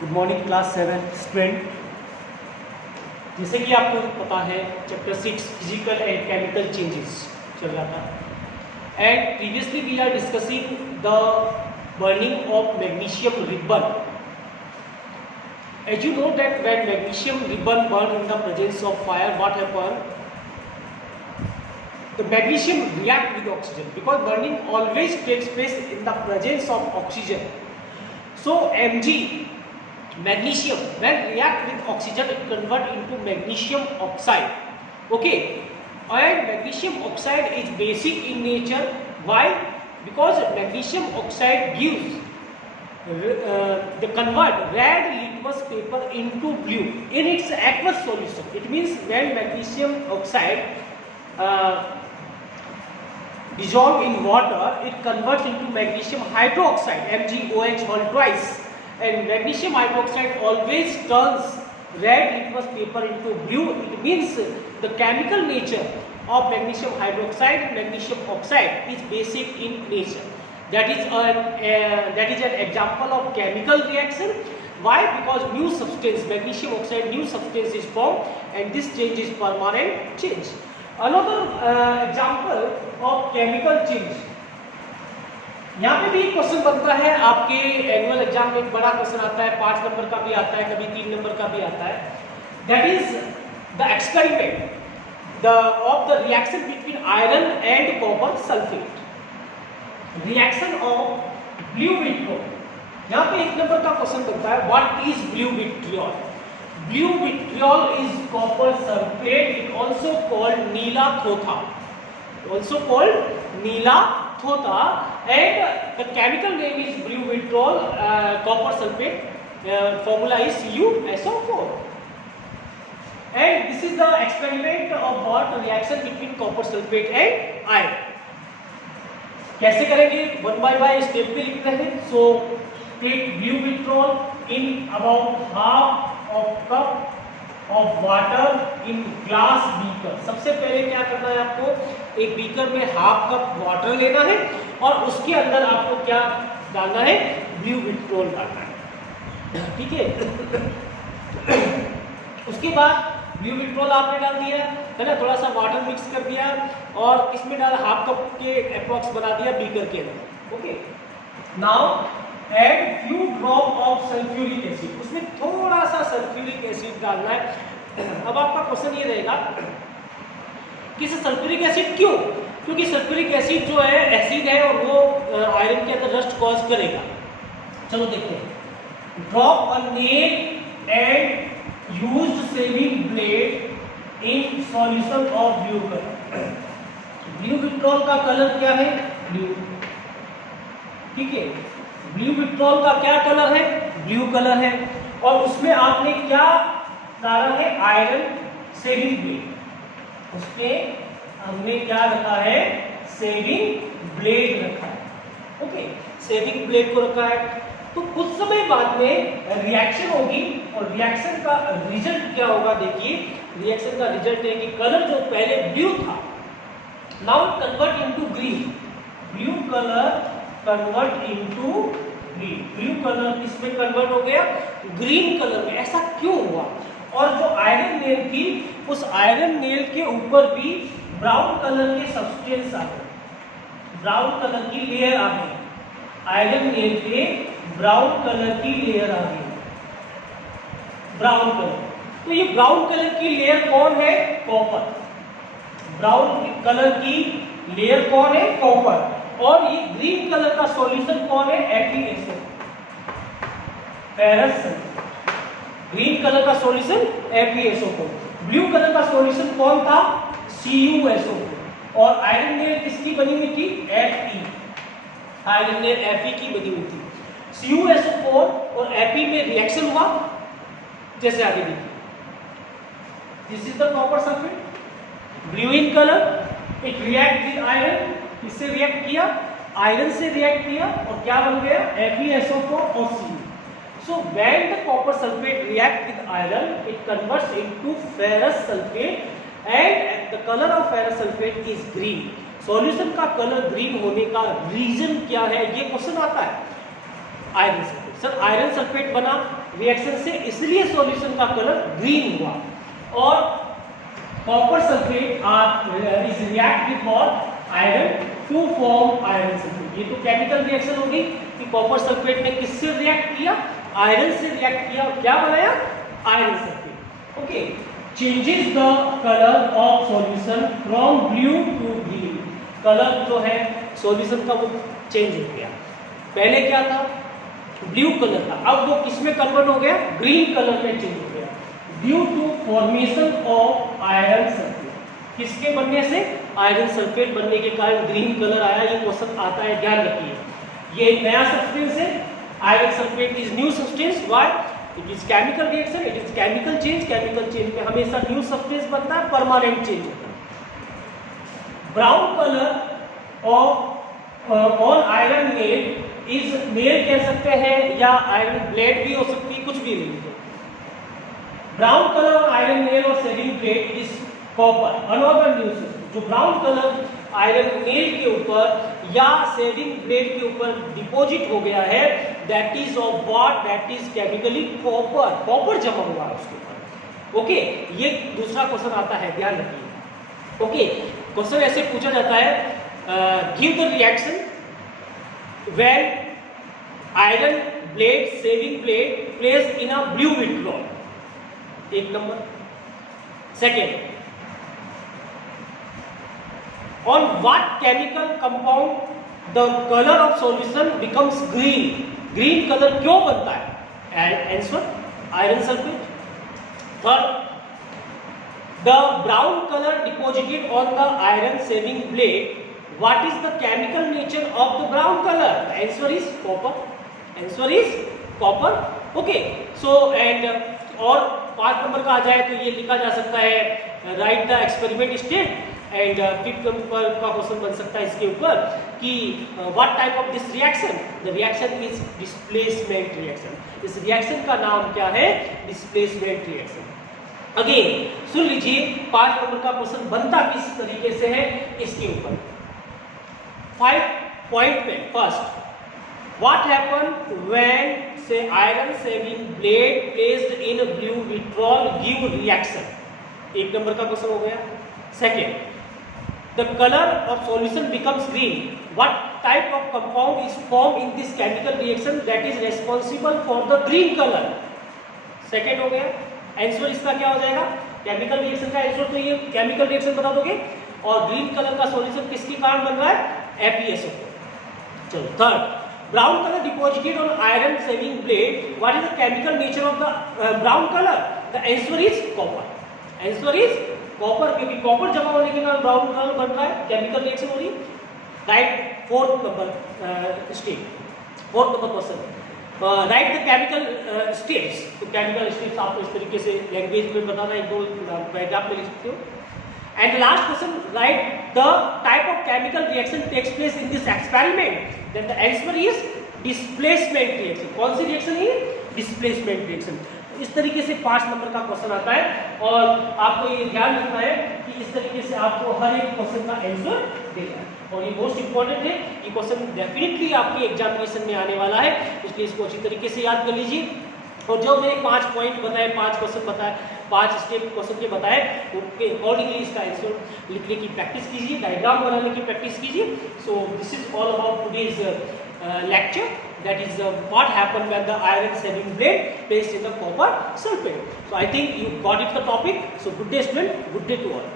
Good morning class 7 student. जैसे कि आपको पता है chapter 6 physical and chemical changes चल रहा था and previously we are discussing the burning of magnesium ribbon. As you know that when magnesium ribbon burn in the presence of fire, what happen? The magnesium react with oxygen because burning always takes place in the presence of oxygen. So Mg magnesium when react with oxygen it convert into magnesium oxide. Okay, and magnesium oxide is basic in nature. Why? Because magnesium oxide gives they convert red litmus paper into blue in its aqueous solution. It means when magnesium oxide dissolve in water, it converts into magnesium hydroxide MgOH whole twice, and magnesium hydroxide always turns red litmus paper into blue. It means the chemical nature of magnesium hydroxide, magnesium oxide is basic in nature. That is an example of chemical reaction. Why? Because new substance, magnesium oxide, new substance is formed, and this change is permanent change. Another example of chemical change. यहाँ पे भी एक question बनता है आपके annual exam में, एक बड़ा क्वेश्चन आता है, 5 नंबर का भी आता है, कभी 3 नंबर का भी आता है. That is the experiment of the reaction between iron and copper sulfate. Reaction of blue vitriol. यहाँ पे 1 नंबर का क्वेश्चन बनता है, what is blue vitriol? Blue vitriol is copper sulphate, it also called neela thotha, and the chemical name is blue vitriol copper sulfate. Formula is CuSO4. And this is the experiment of what reaction between copper sulfate and iron. कैसे करेंगे? 1 by step पे लिख रहे हैं. So take blue vitriol in about half of cup of water in glass beaker. सबसे पहले क्या करना है आपको? एक बीकर में हाफ कप वाटर लेना है और उसके अंदर आपको क्या डालना है? ब्लू विट्रियोल डालना है. ठीक है. उसके बाद ब्लू विट्रियोल आपने डाल दिया है ना, थोड़ा सा वाटर मिक्स कर दिया और इसमें डाला हाफ कप के अप्रॉक्स बना दिया बीकर के अंदर. Okay, now add few drop of sulphuric acid. उसमें थोड़ा सा सल्फ्यूरिक एसिड डालना है. अब आपका क्वेश्चन ये रहेगा कि सल्फ्यूरिक एसिड क्यों? क्योंकि सल्फ्यूरिक एसिड जो है एसिड है और वो आयरन के अंदर रस्ट कॉज करेगा. चलो देखते हैं. Drop a nail and used saving blade in solution of blue color. Blue vitriol का कलर क्या है? ब्लू. ठीक है, ब्लू विट्रियोल का क्या कलर है? ब्लू कलर है. और उसमें आपने क्या डाला है? Iron saving blade. उसमें हमने क्या रखा है? सेविंग ब्लेड रखा है. ओके, सेविंग ब्लेड को रखा है. तो कुछ समय बाद में रिएक्शन होगी और रिएक्शन का रिजल्ट क्या होगा? देखिए, रिएक्शन का रिजल्ट है कि कलर जो पहले ब्लू था now convert into green. Blue colour convert into green. Blue colour किसमें कन्वर्ट हो गया? ग्रीन कलर में. ऐसा क्यों हुआ? और जो आयरन नेल थी उस आयरन नेल के ऊपर भी ब्राउन कलर के सब्सटेंस आ गए, ब्राउन कलर की लेयर आ गई. आयरन नेल पे ब्राउन कलर की लेयर आ गई. Brown colour. तो ये ब्राउन कलर की लेयर कौन है? कॉपर. ब्राउन कलर की लेयर कौन है? कॉपर. और ये ग्रीन कलर का सॉल्यूशन कौन है? FeSO, ferrous sulphate. Green colour का सॉल्यूशन FeSO4. ब्लू कलर का सॉल्यूशन कौन था? CuSO4. और आयरन नेल किसकी बनी हुई थी? Fe. आयरन नेल Fe की बनी हुई थी. CuSO4 और Fe में रिएक्शन हुआ जैसे आगे देखिए. This is the copper sulphate, blue in colour. It react with iron. इससे रिएक्ट किया, आयरन से रिएक्ट किया और क्या बन गया? FeSO4 और Cu. So when the copper sulfate react with iron, it converts into ferrous sulfate and the color of ferrous sulfate is green. Solution का कलर ग्रीन होने का रीजन क्या है? ये क्वेश्चन आता है आयरन से. सल्फेट। सर आयरन सल्फेट बना रिएक्शन से, इसलिए सॉल्यूशन का कलर ग्रीन हुआ। और copper sulphate is react with what iron to form iron sulphate. ये तो केमिकल रिएक्शन हो गई कि कॉपर सल्फेट ने किससे रिएक्ट किया, आयरन से रिएक्ट किया और क्या बनाया, iron sulphate. Okay, changes the colour of solution from blue to green. Colour जो है सॉल्यूशन का वो चेंज हो गया, पहले क्या था ब्लू कलर था, अब वो किस में कन्वर्ट हो गया, ग्रीन कलर में चेंज हो गया due to formation of iron sulphate. किसके बनने से, आयरन सल्फेट बनने के कारण ग्रीन कलर आया। ये क्वेश्चन आता है, ध्यान रखिए। ये एक नया सब्सटेंस है, iron sulphate is new substance. Why? It is chemical reaction, it is chemical change. Chemical change में हमेशा न्यू सब्सटेंस बनता है, परमानेंट चेंज होता है। Brown colour of on iron nail is, nail कह सकते हैं या आयरन ब्लेड भी हो सकती है, कुछ भी नहीं है। Brown colour on iron nail और shaving blade is copper. Another new substance, जो ब्राउन कलर आयरन नेल के ऊपर या शेविंग ब्लेड के ऊपर डिपॉजिट हो गया है, that is of what, that is chemically copper. Copper जमा हुआ है उसके ऊपर। ओके, ये दूसरा क्वेश्चन आता है, ध्यान रखिए। ओके, क्वेश्चन ऐसे पूछा जाता है, give the reaction when iron blade shaving blade placed in a blue vitriol. एक नंबर। Second, on what chemical compound the color of solution becomes green? green color क्यों बनता है? Answer, iron sulfate. Third, the brown color deposited on the iron shaving blade, what is the chemical nature of the brown color? The answer is copper. Answer is copper. Okay, so and और 5 number का आ जाए तो ये लिखा जा सकता है, right the experiment state. And 5th number का क्वेश्चन बन सकता है इसके ऊपर कि what type of this reaction, the reaction is displacement reaction. इस रिएक्शन का नाम क्या है, डिस्प्लेसमेंट रिएक्शन। अगेन सुन लीजिए, 5 नंबर का क्वेश्चन बनता किस तरीके से है इसके ऊपर। 5 पॉइंट में फर्स्ट, व्हाट हैपन व्हेन से iron shaving blade placed in blue vitriol give reaction. 1 नंबर का क्वेश्चन हो गया। Second, the color of solution becomes green. What type of compound is formed in this chemical reaction that is responsible for the green color? Second हो गया। Answer इसका क्या हो जाएगा, केमिकल रिएक्शन का आंसर तो ये केमिकल रिएक्शन बता दोगे, और ग्रीन कलर का सॉल्यूशन किसके कारण बन रहा है, FeSO। चलो third, brown colour deposited on iron shaving blade, what is the chemical nature of the brown colour? The answer is copper. Answer is copper, क्योंकि कॉपर जमा होने के कारण ब्राउन कलर बन रहा है, केमिकल रिएक्शन हो रही है। Right, 4th number step, 4th number question, right the chemical steps. तो केमिकल स्टेप्स आपको इस तरीके से लैंग्वेज में बताना, 1-2 पैराग्राफ में लिख सकते हो। And last question, right the type of chemical reaction takes place in this experiment, then the answer is displacement reaction. कौन सी रिएक्शन है, डिस्प्लेसमेंट रिएक्शन। इस तरीके से 5 नंबर का क्वेश्चन आता है, और आपको ये ध्यान रखना है कि इस तरीके से आपको हर एक क्वेश्चन का आंसर देना है, और ये मोस्ट इंपॉर्टेंट है। ये क्वेश्चन डेफिनेटली आपके एग्जामिनेशन में आने वाला है, इसलिए इसको अच्छी तरीके से याद कर लीजिए। और जो मैंने 5 पॉइंट बताए, 5 क्वेश्चन बताए, 5 स्टेप क्वेश्चन के बताए, उसके अकॉर्डिंगली इसका आंसर लिखने की प्रैक्टिस कीजिए, डायग्राम बनाने की प्रैक्टिस कीजिए। So this is all about today's lecture, that is what happened when the iron shaving blade placed in the copper sulfate. So I think you got it the topic. So good day student, good day to all.